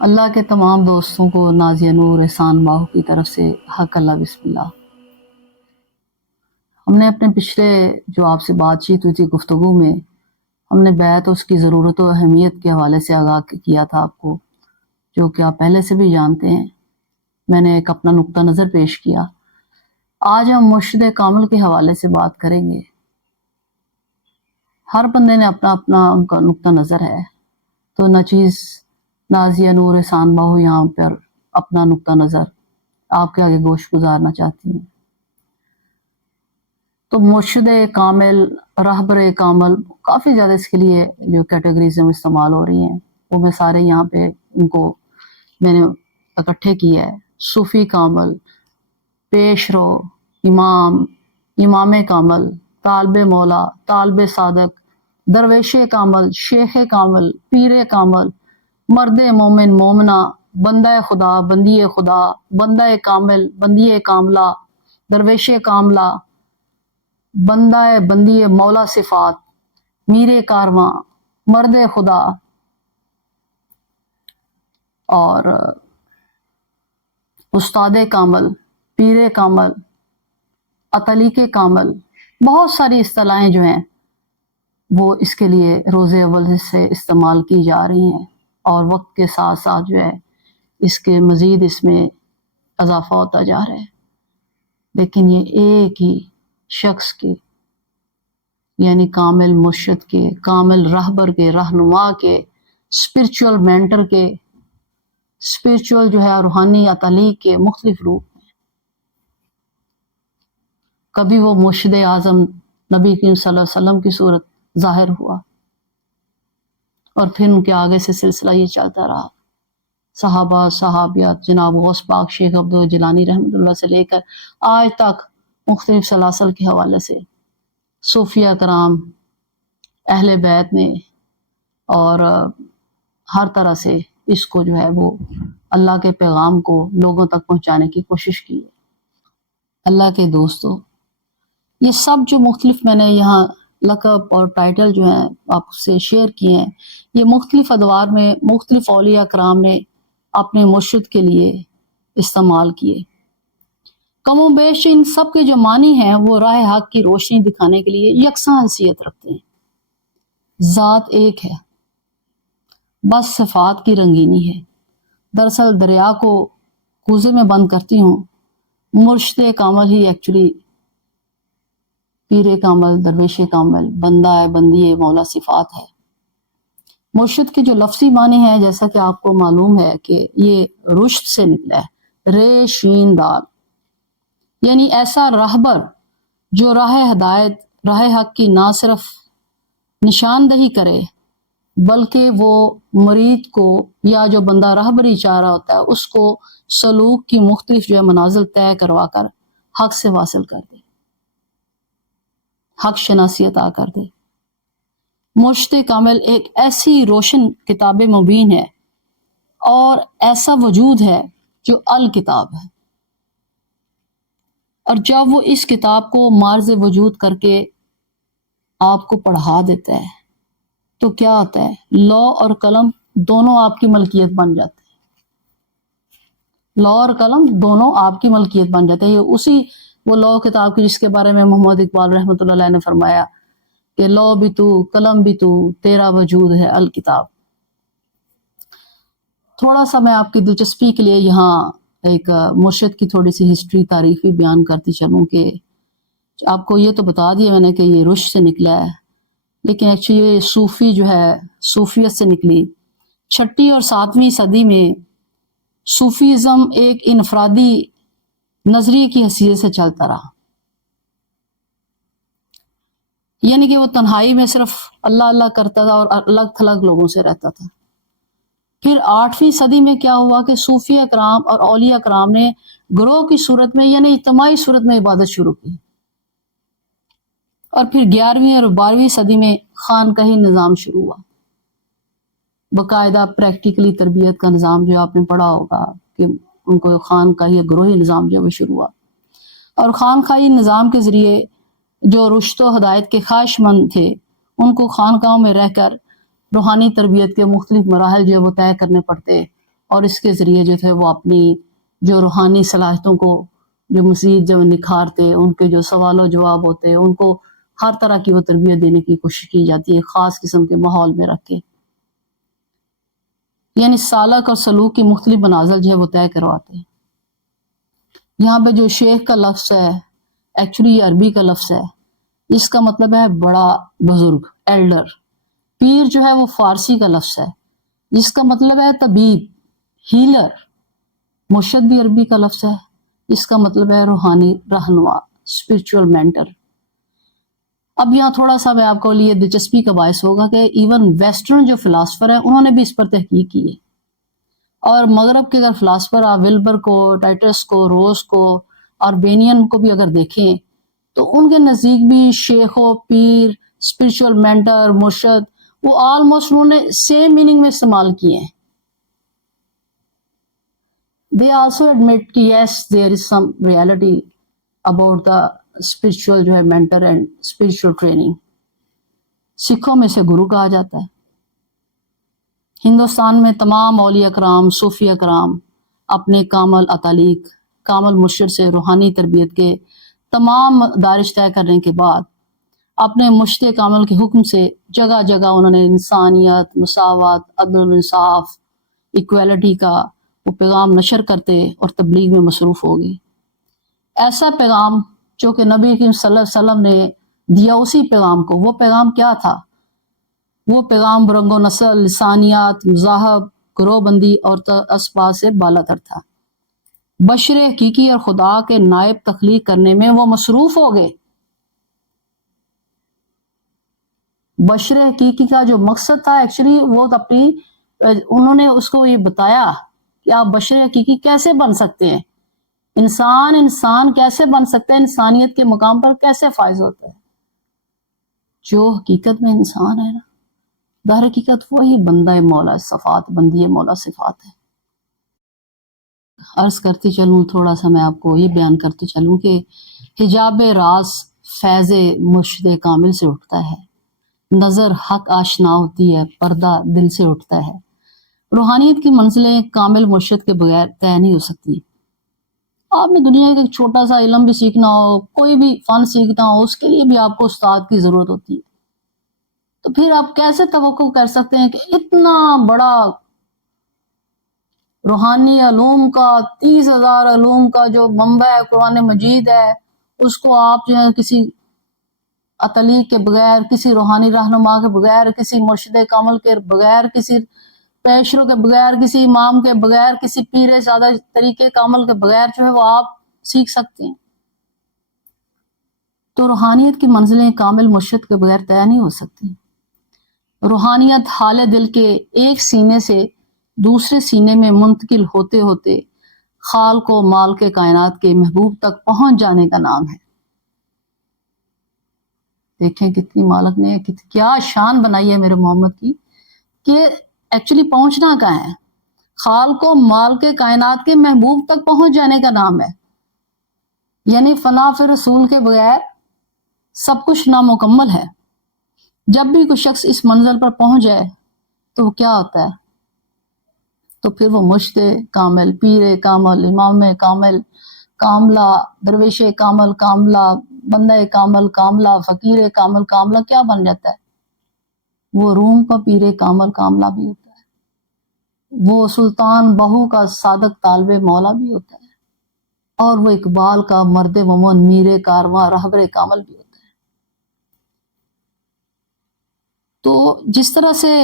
اللہ کے تمام دوستوں کو نازیہ نور احسان باہو کی طرف سے حق اللہ بسم اللہ۔ ہم نے اپنے پچھلے جو آپ سے بات چیت ہوئی تھی گفتگو میں ہم نے بیعت اس کی ضرورت و اہمیت کے حوالے سے آگاہ کیا تھا آپ کو، جو کہ آپ پہلے سے بھی جانتے ہیں۔ میں نے ایک اپنا نقطہ نظر پیش کیا۔ آج ہم مرشد کامل کے حوالے سے بات کریں گے۔ ہر بندے نے اپنا اپنا ان کا نقطہ نظر ہے، تو ناچیز نازیہ نور احسان باہو یہاں پر اپنا نقطہ نظر آپ کے آگے گوش گزارنا چاہتی ہیں۔ تو مرشد کامل، رہبر کامل، کافی زیادہ اس کے لیے جو کیٹیگریزم استعمال ہو رہی ہیں وہ میں سارے یہاں پہ ان کو میں نے اکٹھے کیا ہے۔ صوفی کامل، پیش رو، امام، امام کامل، طالب مولا، طالب صادق، درویش کامل، شیخ کامل، پیر کامل، مرد مومن مومنہ، بندہ خدا، بندی خدا، بندہ کامل، بندی کاملہ، درویش کاملہ، بندہ بندی مولا صفات، میر کارواں، مرد خدا، اور استاد کامل، پیر کامل، عطلیق کامل، بہت ساری اصطلاحیں جو ہیں وہ اس کے لیے روز اول سے استعمال کی جا رہی ہیں، اور وقت کے ساتھ ساتھ جو ہے اس کے مزید اس میں اضافہ ہوتا جا رہا ہے، لیکن یہ ایک ہی شخص کے یعنی کامل مرشد کے، کامل رہبر کے، رہنما کے، اسپرچول مینٹر کے، اسپرچول جو ہے روحانی عطلیق کے مختلف روپ ہیں۔ کبھی وہ مرشد اعظم نبی کریم صلی اللہ علیہ وسلم کی صورت ظاہر ہوا، اور پھر ان کے آگے سے سلسلہ یہ چلتا رہا، صحابہ، صحابیات، جناب غوث پاک شیخ عبداللہ جیلانی رحمۃ اللہ سے لے کر آج تک مختلف سلاسل کے حوالے سے صوفیہ کرام، اہل بیت نے، اور ہر طرح سے اس کو جو ہے وہ اللہ کے پیغام کو لوگوں تک پہنچانے کی کوشش کی ہے۔ اللہ کے دوستو، یہ سب جو مختلف میں نے یہاں لقب اور ٹائٹل جو ہیں آپ سے شیئر کیے ہیں، یہ مختلف ادوار میں مختلف اولیاء کرام نے اپنے مرشد کے لیے استعمال کیے۔ کم و بیش ان سب کے جو معنی ہیں وہ راہ حق کی روشنی دکھانے کے لیے یکساں حیثیت رکھتے ہیں۔ ذات ایک ہے، بس صفات کی رنگینی ہے۔ دراصل دریا کو کوزے میں بند کرتی ہوں، مرشد کامل ہی ایکچولی پیر کامل، درویش کامل، بندہ ہے، بندی ہے، مولا صفات ہے۔ مرشد کے جو لفظی معنی ہے جیسا کہ آپ کو معلوم ہے کہ یہ رشد سے نکلا ہے، رے شین دال، یعنی ایسا رہبر جو راہ ہدایت، راہ حق کی نہ صرف نشاندہی کرے بلکہ وہ مرید کو یا جو بندہ رہبری چاہ رہا ہوتا ہے اس کو سلوک کی مختلف جو ہے منازل طے کروا کر حق سے واصل کر دے، حق شناسی عطا کر دے۔ مرشد کامل ایک ایسی روشن کتاب مبین ہے اور ایسا وجود ہے جو الکتاب ہے، اور جب وہ اس کتاب کو مارز وجود کر کے آپ کو پڑھا دیتا ہے تو کیا ہوتا ہے؟ لوح اور قلم دونوں آپ کی ملکیت بن جاتے ہیں، لوح اور قلم دونوں آپ کی ملکیت بن جاتے ہیں۔ یہ اسی وہ لوح کتاب کی جس کے بارے میں محمد اقبال رحمۃ اللہ علیہ نے فرمایا کہ لوح بھی تو، قلم بھی تو، تیرا وجود ہے الکتاب۔ تھوڑا سا میں آپ کی دلچسپی کے لیے یہاں ایک مرشد کی تھوڑی سی ہسٹری، تاریخی بیان کرتی چلوں کہ آپ کو یہ تو بتا دیا میں نے کہ یہ رشد سے نکلا ہے، لیکن ایکچولی یہ صوفی جو ہے صوفیت سے نکلی۔ 6 اور 7ویں صدی میں صوفیزم ایک انفرادی نظریے کی حیثیت سے چلتا رہا، یعنی کہ وہ تنہائی میں صرف اللہ اللہ کرتا تھا اور الگ تھلگ لوگوں سے رہتا تھا۔ پھر 8ویں صدی میں کیا ہوا کہ صوفیہ کرام اور اولیاء کرام نے گروہ کی صورت میں یعنی اجتماعی صورت میں عبادت شروع کی، اور پھر 11ویں اور 12ویں صدی میں خانقاہی نظام شروع ہوا، باقاعدہ پریکٹیکلی تربیت کا نظام جو آپ نے پڑھا ہوگا کہ ان کو خانقاہی گروہی نظام جو وہ شروع ہوا، اور خانقاہی نظام کے ذریعے جو رشد و ہدایت کے خواہش مند تھے ان کو خانقاہوں میں رہ کر روحانی تربیت کے مختلف مراحل جو وہ طے کرنے پڑتے، اور اس کے ذریعے جو تھے وہ اپنی جو روحانی صلاحیتوں کو جو مزید جو نکھارتے، ان کے جو سوال و جواب ہوتے، ان کو ہر طرح کی وہ تربیت دینے کی کوشش کی جاتی ہے، خاص قسم کے ماحول میں رکھ کے، یعنی سالک اور سلوک کی مختلف منازل جو ہے وہ طے کرواتے ہیں۔ یہاں پہ جو شیخ کا لفظ ہے ایکچولی یہ عربی کا لفظ ہے، اس کا مطلب ہے بڑا بزرگ، ایلڈر۔ پیر جو ہے وہ فارسی کا لفظ ہے، جس کا مطلب ہے طبیب، ہیلر۔ مرشد بھی عربی کا لفظ ہے، اس کا مطلب ہے روحانی رہنما، اسپرچول مینٹر۔ اب یہاں تھوڑا سا میں آپ کو لیے دلچسپی کا باعث ہوگا کہ ایون ویسٹرن جو فلاسفر ہیں انہوں نے بھی اس پر تحقیق کی ہے، اور مغرب کے اگر فلاسفر آپ ولبر کو، ٹائٹس کو، روز کو، اور بینین کو بھی اگر دیکھیں تو ان کے نزدیک بھی شیخ و پیر، اسپرچول مینٹر، مرشد، وہ آلموسٹ انہوں نے سیم میننگ میں استعمال کیے ہیں۔ They also admit کہ yes there is some reality about the spiritual جو ہے mentor and spiritual training۔ سکھوں میں سے گرو کہا جاتا ہے۔ ہندوستان میں تمام اولیاء کرام، صوفیہ کرام اپنے کامل اتالیق، کامل مرشد سے روحانی تربیت کے تمام مدارج طے کرنے کے بعد اپنے مرشد کامل کے حکم سے جگہ جگہ انہوں نے انسانیت، مساوات، عدل و انصاف، ایکویلٹی کا وہ پیغام نشر کرتے اور تبلیغ میں مصروف ہو گئے۔ ایسا پیغام جو کہ نبی کریم صلی اللہ علیہ وسلم نے دیا، اسی پیغام کو، وہ پیغام کیا تھا؟ وہ پیغام رنگ و نسل، لسانیات، مذاہب، گروہ بندی اور اسباب سے بالا تر تھا۔ بشر حقیقی اور خدا کے نائب تخلیق کرنے میں وہ مصروف ہو گئے۔ بشر حقیقی کا جو مقصد تھا ایکچولی وہ اپنی انہوں نے اس کو یہ بتایا کہ آپ بشر حقیقی کیسے بن سکتے ہیں، انسان کیسے بن سکتے ہیں، انسانیت کے مقام پر کیسے فائز ہوتا ہے۔ جو حقیقت میں انسان ہے نا، در حقیقت وہی بندہ مولا صفات، بندی مولا صفات ہے۔ عرض کرتی چلوں، تھوڑا سا میں آپ کو یہ بیان کرتی چلوں کہ حجاب راز فیض مرشد کامل سے اٹھتا ہے، نظر حق آشنا ہوتی ہے، پردہ دل سے اٹھتا ہے۔ روحانیت کی منزلیں کامل مرشد کے بغیر طے نہیں ہو سکتی۔ آپ نے دنیا کا ایک چھوٹا سا علم بھی سیکھنا ہو، کوئی بھی فن سیکھنا ہو، اس کے لیے بھی آپ کو استاد کی ضرورت ہوتی ہے۔ تو پھر آپ کیسے توقع کر سکتے ہیں کہ اتنا بڑا روحانی علوم کا 30,000 علوم کا جو منبع ہے قرآن مجید ہے، اس کو آپ جو ہے کسی اتلیق کے بغیر، کسی روحانی رہنما کے بغیر، کسی مرشد کامل کے بغیر، کسی پیشرو کے بغیر، کسی امام کے بغیر، کسی پیر سادہ طریقے کامل کے بغیر جو ہے وہ آپ سیکھ سکتے ہیں؟ تو روحانیت کی منزلیں کامل مرشد کے بغیر طے نہیں ہو سکتی۔ روحانیت حال دل کے ایک سینے سے دوسرے سینے میں منتقل ہوتے ہوتے خالق و مال کے کائنات کے محبوب تک پہنچ جانے کا نام ہے۔ دیکھیں کتنی مالک نے کیا شان بنائی ہے میرے محمد کی، کہ ایکچولی پہنچنا کہاں ہے؟ خالق و مال کے کائنات کے محبوب تک پہنچ جانے کا نام ہے۔ یعنی فنا فی رسول کے بغیر سب کچھ نامکمل ہے۔ جب بھی کوئی شخص اس منزل پر پہنچ جائے تو وہ کیا ہوتا ہے؟ تو پھر وہ مرشد کامل، پیر کامل، امام کامل، کاملہ، درویش کامل، کاملہ، بندہ کامل، کاملہ، فقیر کامل، کاملہ کیا بن جاتا ہے؟ وہ روم کا پیر کامل، کاملہ بھی ہوتا ہے، وہ سلطان بہو کا صادق طالب مولا بھی ہوتا ہے، اور وہ اقبال کا مرد مومن، میر کارواں، رہبر کامل بھی ہوتا ہے۔ تو جس طرح سے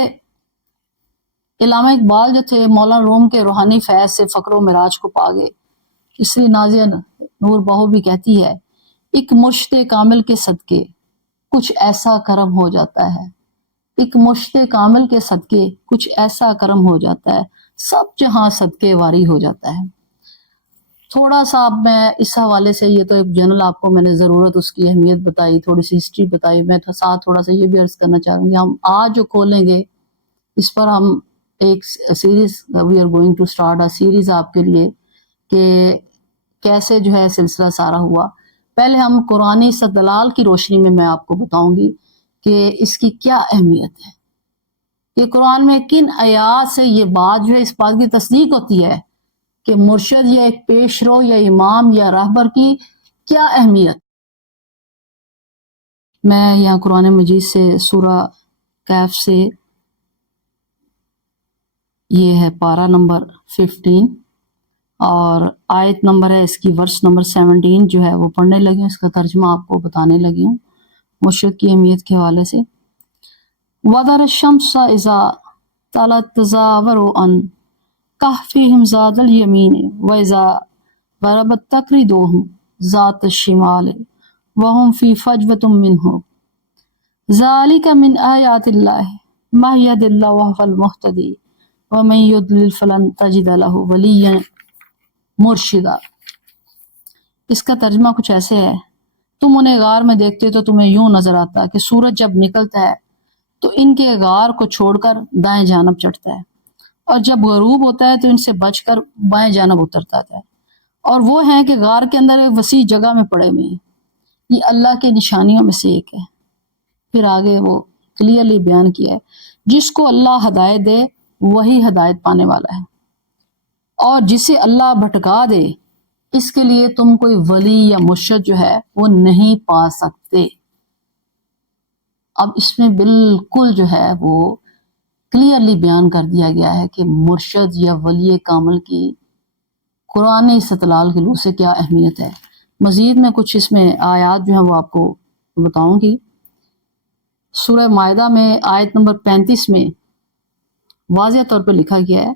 علامہ اقبال جو تھے مولانا روم کے روحانی فیض سے فقر و معراج کو پا گئے، اس لیے نازیہ نور بہو بھی کہتی ہے، ایک مرشد کامل کے صدقے کچھ ایسا کرم ہو جاتا ہے، ایک مرشد کامل کے صدقے کچھ ایسا کرم ہو جاتا ہے، سب جہاں صدقے واری ہو جاتا ہے۔ تھوڑا سا اب میں اس حوالے سے، یہ تو ایک جنرل آپ کو میں نے ضرورت اس کی اہمیت بتائی، تھوڑی سی ہسٹری بتائی، میں تو ساتھ تھوڑا سا یہ بھی عرض کرنا چاہوں گی، ہم آج جو کھولیں گے اس پر ہم ایک series, we are going to start a series آپ کے لیے کہ کیسے جو ہے سلسلہ سارا ہوا۔ پہلے ہم قرآن استدلال کی روشنی میں آپ کو بتاؤں گی کہ اس کی کیا اہمیت ہے۔ کہ قرآن میں کن آیات سے یہ بات جو ہے اس بات کی تصدیق ہوتی ہے کہ مرشد یا ایک پیشرو یا امام یا راہبر کی کیا اہمیت. میں یہاں قرآن مجید سے سورہ کہف سے، یہ ہے پارہ نمبر 15 اور آیت نمبر ہے اس کی ورس نمبر 17 جو ہے وہ پڑھنے لگی ہوں. اس کا ترجمہ آپ کو بتانے لگی ہوں مرشد کی اہمیت کے حوالے سے. وَذَرَ الشَّمْسَ إِذَا طَلَعَتْ تَزَاوَرُ عَنْ كَهْفِهِمْ ذَاتَ الْيَمِينِ وَإِذَا غَرَبَتْ تَقْرِضُهُمْ ذَاتَ الشِّمَالِ وَهُمْ فِي فَجْوَةٍ مِّنْهُ ذَلِكَ مِنْ آيَاتِ اللَّهِ مَن يَهْدِ اللَّهُ فَهُوَ الْمُهْتَدِي وَمَن يُضْلِلْ فَلَن تَجِدَ لَهُ وَلِيًّا مُرْشِدًا. اس کا ترجمہ کچھ ایسے ہے، تم انہیں غار میں دیکھتے تو تمہیں یوں نظر آتا ہے کہ سورج جب نکلتا ہے تو ان کے غار کو چھوڑ کر دائیں جانب چڑھتا ہے، اور جب غروب ہوتا ہے تو ان سے بچ کر بائیں جانب اترتا ہے، اور وہ ہیں کہ غار کے اندر ایک وسیع جگہ میں پڑے ہوئے ہیں. یہ اللہ کے نشانیوں میں سے ایک ہے. پھر آگے وہ کلیئرلی بیان کیا ہے، جس کو اللہ ہدایت دے وہی ہدایت پانے والا ہے، اور جسے اللہ بھٹکا دے اس کے لیے تم کوئی ولی یا مرشد جو ہے وہ نہیں پا سکتے. اب اس میں بالکل جو ہے وہ کلیئرلی بیان کر دیا گیا ہے کہ مرشد یا ولی کامل کی قرآن استدلال کے لوح سے کیا اہمیت ہے. مزید میں کچھ اس میں آیات جو ہیں وہ آپ کو بتاؤں گی. سورہ مائدہ میں آیت نمبر 35 میں واضح طور پہ لکھا گیا ہے،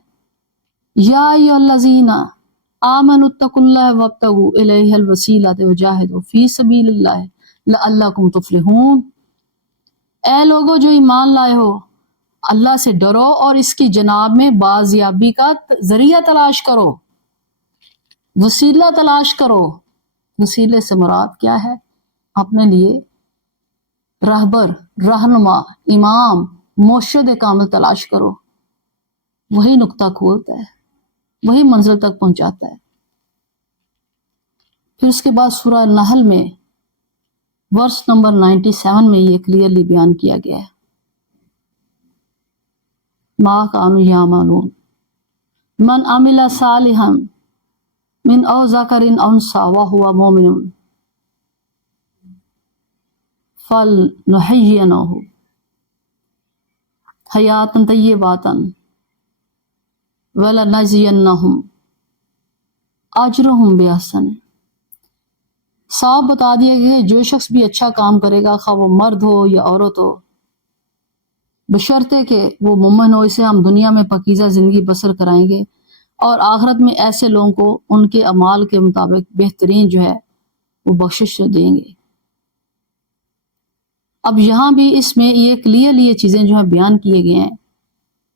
یا ایھا الذین آمنوا اتقوا اللہ وابتغوا الیہ الوسیلۃ وجاہدوا فی سبیل اللہ لعلکم تفلحون. اے لوگو جو ایمان لائے ہو، اللہ سے ڈرو اور اس کی جناب میں بازیابی کا ذریعہ تلاش کرو، وسیلہ تلاش کرو. وسیلے سے مراد کیا ہے؟ اپنے لیے راہبر، رہنما، امام، مرشد کامل تلاش کرو. وہی نقطہ کھولتا ہے، وہی منزل تک پہنچاتا ہے. پھر اس کے بعد سورہ نحل میں ورس نمبر 97 میں یہ کلیئرلی بیان کیا گیا ہے، ما کانوا یعملون من عمل صالحا من او ذکر او انثی وهو مؤمن فلنحیینہ حیاتا طیبۃ وَلَنَجْزِيَنَّهُمْ أَجْرَهُمْ بِأَحْسَنِ. صاف بتا دیا گیا کہ جو شخص بھی اچھا کام کرے گا، خواہ وہ مرد ہو یا عورت ہو، بشرطے کہ وہ مومن ہو، اسے ہم دنیا میں پاکیزہ زندگی بسر کرائیں گے، اور آخرت میں ایسے لوگوں کو ان کے اعمال کے مطابق بہترین جو ہے وہ بخشش دیں گے. اب یہاں بھی اس میں یہ کلیئرلی یہ چیزیں جو ہیں بیان کیے گئے ہیں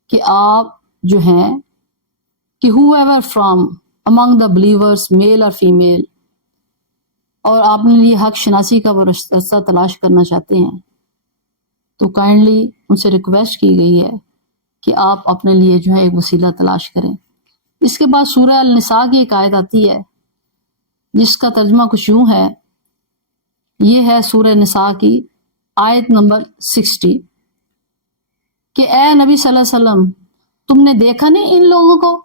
کہ آپ جو ہیں کہ whoever from among the believers male or female، اور آپ نے لیے حق شناسی کا وہ رستہ تلاش کرنا چاہتے ہیں تو کائنڈلی ان سے ریکویسٹ کی گئی ہے کہ آپ اپنے لیے جو ہے ایک وسیلہ تلاش کریں. اس کے بعد سورہ النساء کی ایک آیت آتی ہے جس کا ترجمہ کچھ یوں ہے، یہ ہے سورہ نساء کی آیت نمبر 60 کہ اے نبی صلی اللہ علیہ وسلم، تم نے دیکھا نہیں ان لوگوں کو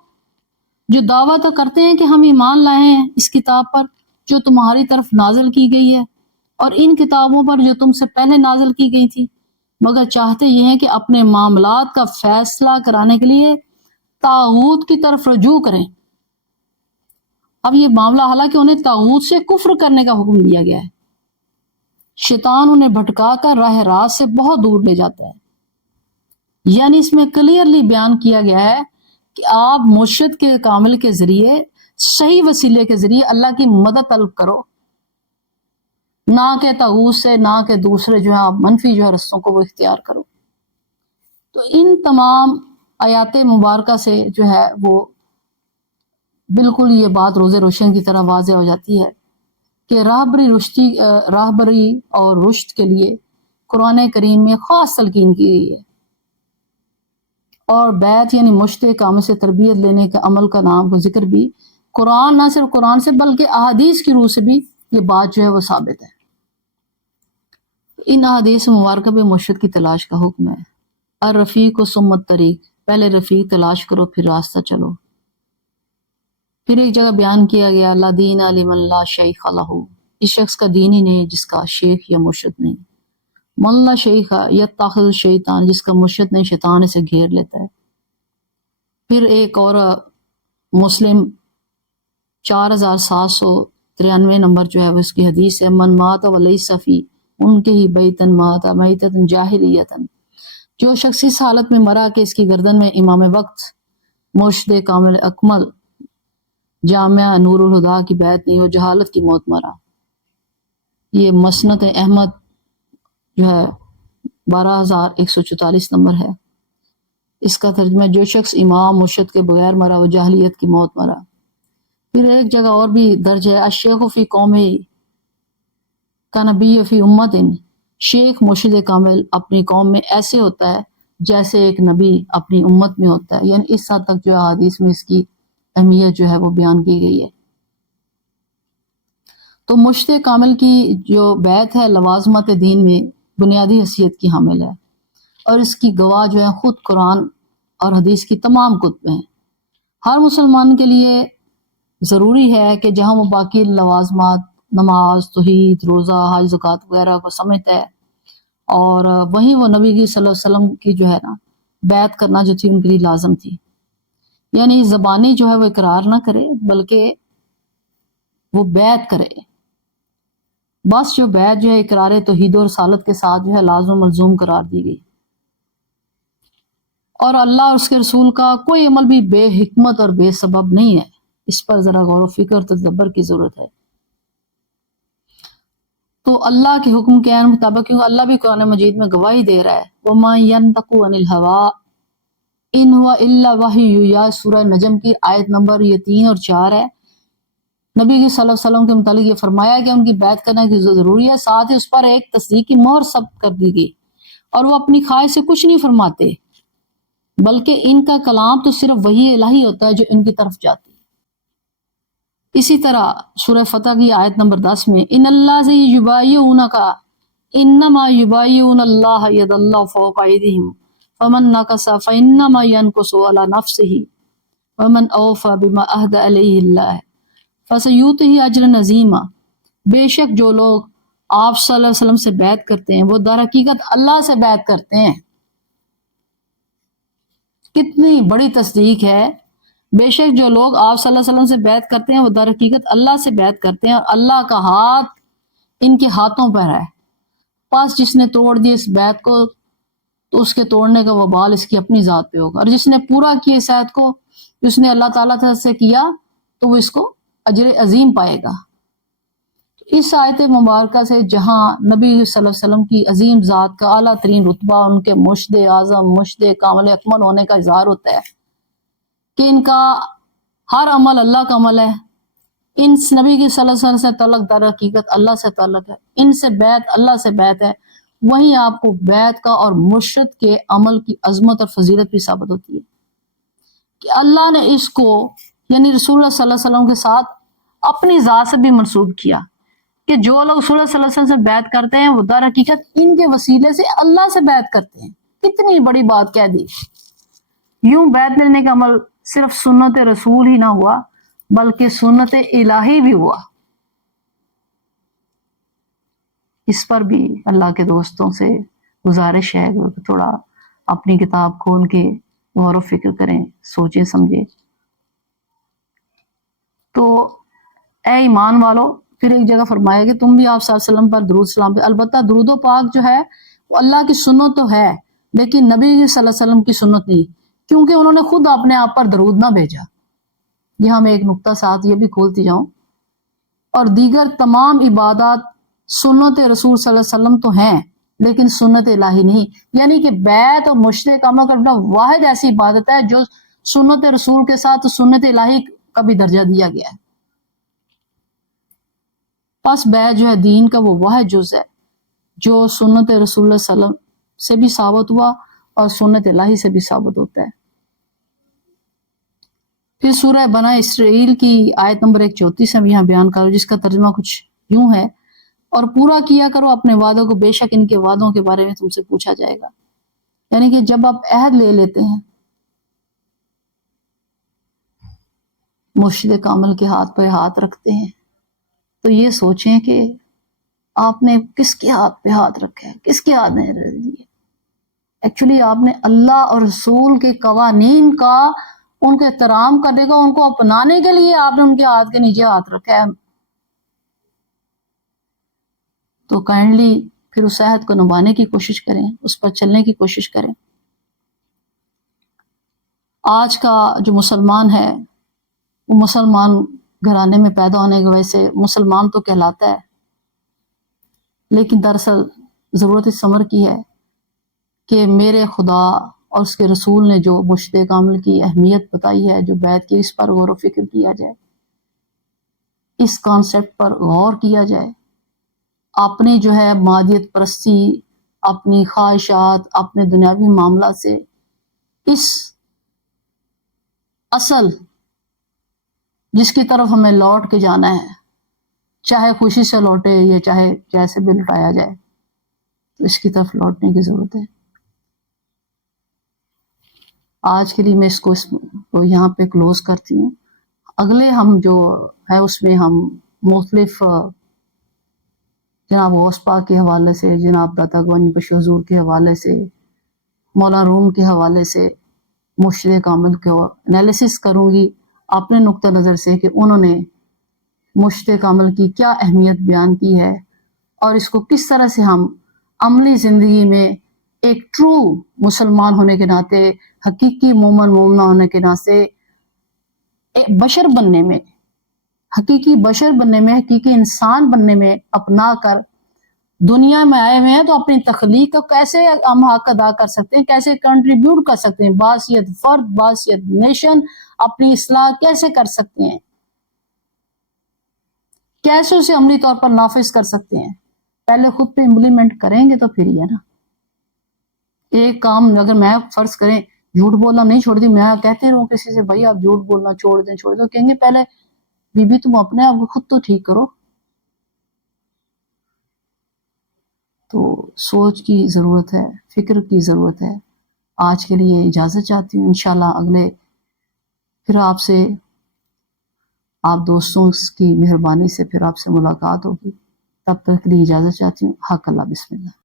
جو دعویٰ تو کرتے ہیں کہ ہم ایمان لائے ہیں اس کتاب پر جو تمہاری طرف نازل کی گئی ہے اور ان کتابوں پر جو تم سے پہلے نازل کی گئی تھی، مگر چاہتے یہ ہیں کہ اپنے معاملات کا فیصلہ کرانے کے لیے طاغوت کی طرف رجوع کریں. اب یہ معاملہ حالانکہ انہیں طاغوت سے کفر کرنے کا حکم دیا گیا ہے، شیطان انہیں بھٹکا کر راہ راست سے بہت دور لے جاتا ہے. یعنی اس میں کلیئرلی بیان کیا گیا ہے کہ آپ مرشد کے کامل کے ذریعے، صحیح وسیلے کے ذریعے اللہ کی مدد طلب کرو، نہ کہ طاغوت سے، نہ کہ دوسرے جو ہے آپ منفی جو ہے رستوں کو وہ اختیار کرو. تو ان تمام آیات مبارکہ سے جو ہے وہ بالکل یہ بات روز روشن کی طرح واضح ہو جاتی ہے کہ راہبری اور رشد کے لیے قرآن کریم میں خاص تلقین کی گئی ہے. اور بیت یعنی مشت کامل سے تربیت لینے کا عمل کا نام کو ذکر بھی قرآن، نہ صرف قرآن سے بلکہ احادیث کی روح سے بھی یہ بات جو ہے وہ ثابت ہے. ان احادیث مبارکہ میں مرشد کی تلاش کا حکم ہے. الرفیق و ثم الطریق، پہلے رفیق تلاش کرو پھر راستہ چلو۔ پھر ایک جگہ بیان کیا گیا لا دین لمن لا شیخ لہ، اس شخص کا دین ہی نہیں جس کا شیخ یا مرشد نہیں۔ من لا شیخ یتخذ الشیطان، جس کا مرشد نہیں شیطان اسے گھیر لیتا ہے۔ پھر ایک اور مسلم 4793 نمبر جو ہے وہ اس کی حدیث ہے، من مات ولیس فی ان کے ہی بیتن مات میتتن جاہلیتن، جو شخص اس حالت میں مرا کہ اس کی گردن میں امام وقت مرشد کامل اکمل جامعہ نور الہدا کی بیعت نہیں، وہ جہالت کی موت مرا۔ یہ مسند احمد جو ہے 12144 نمبر ہے۔ اس کا ترجمہ جو شخص امام مرشد کے بغیر مرا وہ جاہلیت کی موت مرا۔ پھر ایک جگہ اور بھی درج ہے الشیخ فی قومہ کنبی فی امت، شیخ مرشد کامل اپنی قوم میں ایسے ہوتا ہے جیسے ایک نبی اپنی امت میں ہوتا ہے، یعنی اس حد تک جو حدیث میں اس کی اہمیت جو ہے وہ بیان کی گئی ہے۔ تو مرشد کامل کی جو بیعت ہے لوازمات دین میں بنیادی حیثیت کی حامل ہے، اور اس کی گواہ جو ہے خود قرآن اور حدیث کی تمام کتب ہیں۔ ہر مسلمان کے لیے ضروری ہے کہ جہاں وہ باقی لوازمات نماز، توحید، روزہ، حج، زکوٰۃ وغیرہ کو سمجھتا ہے، اور وہیں وہ نبی کی صلی اللہ علیہ وسلم کی جو ہے نا بیعت کرنا جو تھی ان کے لیے لازم تھی، یعنی زبانی جو ہے وہ اقرار نہ کرے بلکہ وہ بیعت کرے۔ بس جو بیعت جو ہے اقرار توحید و رسالت کے ساتھ جو ہے لازم و ملزوم قرار دی گئی، اور اللہ اور اس کے رسول کا کوئی عمل بھی بے حکمت اور بے سبب نہیں ہے۔ اس پر ذرا غور و فکر اور تدبر کی ضرورت ہے۔ تو اللہ کے حکم کے عین مطابق، کیونکہ اللہ بھی قرآن مجید میں گواہی دے رہا ہے وَمَا يَنطِقُ عَنِ الْهَوَىٰ إِنْ هُوَ إِلَّا وَحْيٌ يُوحَىٰ، سورہ نجم کی آیت نمبر یہ 3 اور 4 ہے۔ نبی صلی اللہ علیہ وسلم کے متعلق یہ فرمایا کہ ان کی بیعت کرنے کی ضروری ہے، ساتھ ہی اس پر ایک تصدیق کی مہر ثبت کر دی گئی، اور وہ اپنی خواہش سے کچھ نہیں فرماتے بلکہ ان کا کلام تو صرف وحی الہی ہوتا ہے جو ان کی طرف جاتی ہے۔ اسی طرح سورہ فتح کی آیت نمبر 10 میں ان اللہ سے یبایعونک انما یبایعون اللہ ید اللہ فوق ایدیہم فمن نکث فانما ینکث علی نفسہ ومن اوفی بما عہد علیہ اللہ فسیؤتہ اجرا عظیما، بے شک جو لوگ آپ صلی اللہ علیہ وسلم سے بیعت کرتے ہیں وہ در حقیقت اللہ سے بیعت کرتے ہیں۔ کتنی بڑی تصدیق ہے، بے شک جو لوگ آپ صلی اللہ علیہ وسلم سے بیعت کرتے ہیں وہ در حقیقت اللہ سے بیعت کرتے ہیں، اور اللہ کا ہاتھ ان کے ہاتھوں پر ہے۔ پس جس نے توڑ دی اس بیعت کو تو اس کے توڑنے کا وبال اس کی اپنی ذات پہ ہوگا، اور جس نے پورا کیا اس عہد کو جس نے اللہ تعالیٰ سے کیا تو وہ اس کو اجر عظیم پائے گا۔ اس آیت مبارکہ سے جہاں نبی صلی اللہ علیہ وسلم کی عظیم ذات کا اعلیٰ ترین رتبہ، ان کے مرشد اعظم، مرشد کامل اکمل ہونے کا اظہار ہوتا ہے کہ ان کا ہر عمل اللہ کا عمل ہے، ان نبی کی صلی اللہ علیہ وسلم سے تعلق در حقیقت اللہ سے تعلق ہے، ان سے بیعت اللہ سے بیعت ہے۔ وہیں آپ کو بیعت کا اور مرشد کے عمل کی عظمت اور فضیلت بھی ثابت ہوتی ہے کہ اللہ نے اس کو یعنی رسول اللہ صلی اللہ علیہ وسلم کے ساتھ اپنی ذات سے بھی منسوب کیا کہ جو لوگ رسول اللہ صلی اللہ علیہ وسلم سے بیعت کرتے ہیں وہ در حقیقت ان کے وسیلے سے اللہ سے بیعت کرتے ہیں۔ کتنی بڑی بات کہہ دی۔ یوں بیعت لینے کا عمل صرف سنت رسول ہی نہ ہوا بلکہ سنت الہی بھی ہوا۔ اس پر بھی اللہ کے دوستوں سے گزارش ہے کہ تھوڑا اپنی کتاب کھول کے غور و فکر کریں، سوچیں سمجھیں۔ تو اے ایمان والو، پھر ایک جگہ فرمایا کہ تم بھی آپ صلی اللہ علیہ وسلم پر درود سلام پہ، البتہ درود و پاک جو ہے وہ اللہ کی سنت تو ہے لیکن نبی صلی اللہ علیہ وسلم کی سنت نہیں، کیونکہ انہوں نے خود اپنے آپ پر درود نہ بھیجا۔ یہاں میں ایک نقطہ ساتھ یہ بھی کھولتی جاؤں، اور دیگر تمام عبادات سنت رسول صلی اللہ علیہ وسلم تو ہیں لیکن سنت الہی نہیں، یعنی کہ بیعت اور مرشد کا عمل کرنا واحد ایسی عبادت ہے جو سنت رسول کے ساتھ سنت الہی کا بھی درجہ دیا گیا ہے۔ پس بیعت جو ہے دین کا وہ واحد جز ہے جو سنت رسول اللہ صلی اللہ علیہ وسلم سے بھی ثابت ہوا اور سنت الہی سے بھی ثابت ہوتا ہے۔ پھر سورہ بنی اسرائیل کی آیت نمبر 134 میں یہاں بیان کرو، جس کا ترجمہ کچھ یوں ہے، اور پورا کیا کرو اپنے وعدوں کو، بے شک ان کے وعدوں کے بارے میں تم سے پوچھا جائے گا۔ یعنی کہ جب آپ عہد لے لیتے ہیں مرشد کامل کے ہاتھ پہ ہاتھ رکھتے ہیں تو یہ سوچیں کہ آپ نے کس کے ہاتھ پہ ہاتھ رکھا ہے، کس کے ہاتھ نہیں رکھ دیے. ایکچولی آپ نے اللہ اور رسول کے قوانین کا، ان کے احترام کرنے کا، ان کو اپنانے کے لیے آپ نے ان کے ہاتھ کے نیچے ہاتھ رکھا ہے. تو کائنڈلی پھر اس عہد کو نبھانے کی کوشش کریں، اس پر چلنے کی کوشش کریں. آج کا جو مسلمان ہے وہ مسلمان گھرانے میں پیدا ہونے کی وجہ سے مسلمان تو کہلاتا ہے، لیکن دراصل ضرورت اس امر کی ہے کہ میرے خدا اور اس کے رسول نے جو مرشد کامل کی اہمیت بتائی ہے، جو بیعت کی، اس پر غور و فکر کیا جائے، اس کانسیپٹ پر غور کیا جائے. اپنی جو ہے مادیت پرستی، اپنی خواہشات، اپنے دنیاوی معاملات سے اس اصل جس کی طرف ہمیں لوٹ کے جانا ہے، چاہے خوشی سے لوٹے یا چاہے جیسے بھی لٹایا جائے، تو اس کی طرف لوٹنے کی ضرورت ہے. آج کے لیے میں اس کو یہاں پہ کلوز کرتی ہوں. اگلے ہم جو ہے اس میں ہم مختلف جناب غوث پاک کے حوالے سے، جناب داتا گوانی بخش حضور کے حوالے سے، مولانا روم کے حوالے سے مرشد کامل کو انالیسس کروں گی اپنے نقطہ نظر سے کہ انہوں نے مرشد کامل کی کیا اہمیت بیان کی ہے، اور اس کو کس طرح سے ہم عملی زندگی میں ایک ٹرو مسلمان ہونے کے ناطے، حقیقی مومن مومنہ ہونے کے ناطے، بشر بننے میں، حقیقی بشر بننے میں، حقیقی انسان بننے میں اپنا کر دنیا میں آئے ہوئے ہیں تو اپنی تخلیق کو کیسے ہم حق ادا کر سکتے ہیں، کیسے کنٹریبیوٹ کر سکتے ہیں، باحثیت فرد، باحثیت نیشن اپنی اصلاح کیسے کر سکتے ہیں، کیسے اسے عملی طور پر نافذ کر سکتے ہیں. پہلے خود پہ امپلیمنٹ کریں گے تو پھر یہ نا ایک کام. اگر میں فرض کریں جھوٹ بولنا نہیں چھوڑ دی، میں کہتے رہوں کسی سے بھائی آپ جھوٹ بولنا چھوڑ دیں، تو کہیں گے پہلے بی بی تم اپنے آپ کو خود تو ٹھیک کرو. تو سوچ کی ضرورت ہے، فکر کی ضرورت ہے. آج کے لیے اجازت چاہتی ہوں، انشاءاللہ اگلے پھر آپ سے، آپ دوستوں کی مہربانی سے پھر آپ سے ملاقات ہوگی. تب تک کے لیے اجازت چاہتی ہوں. حق اللہ، بسم اللہ.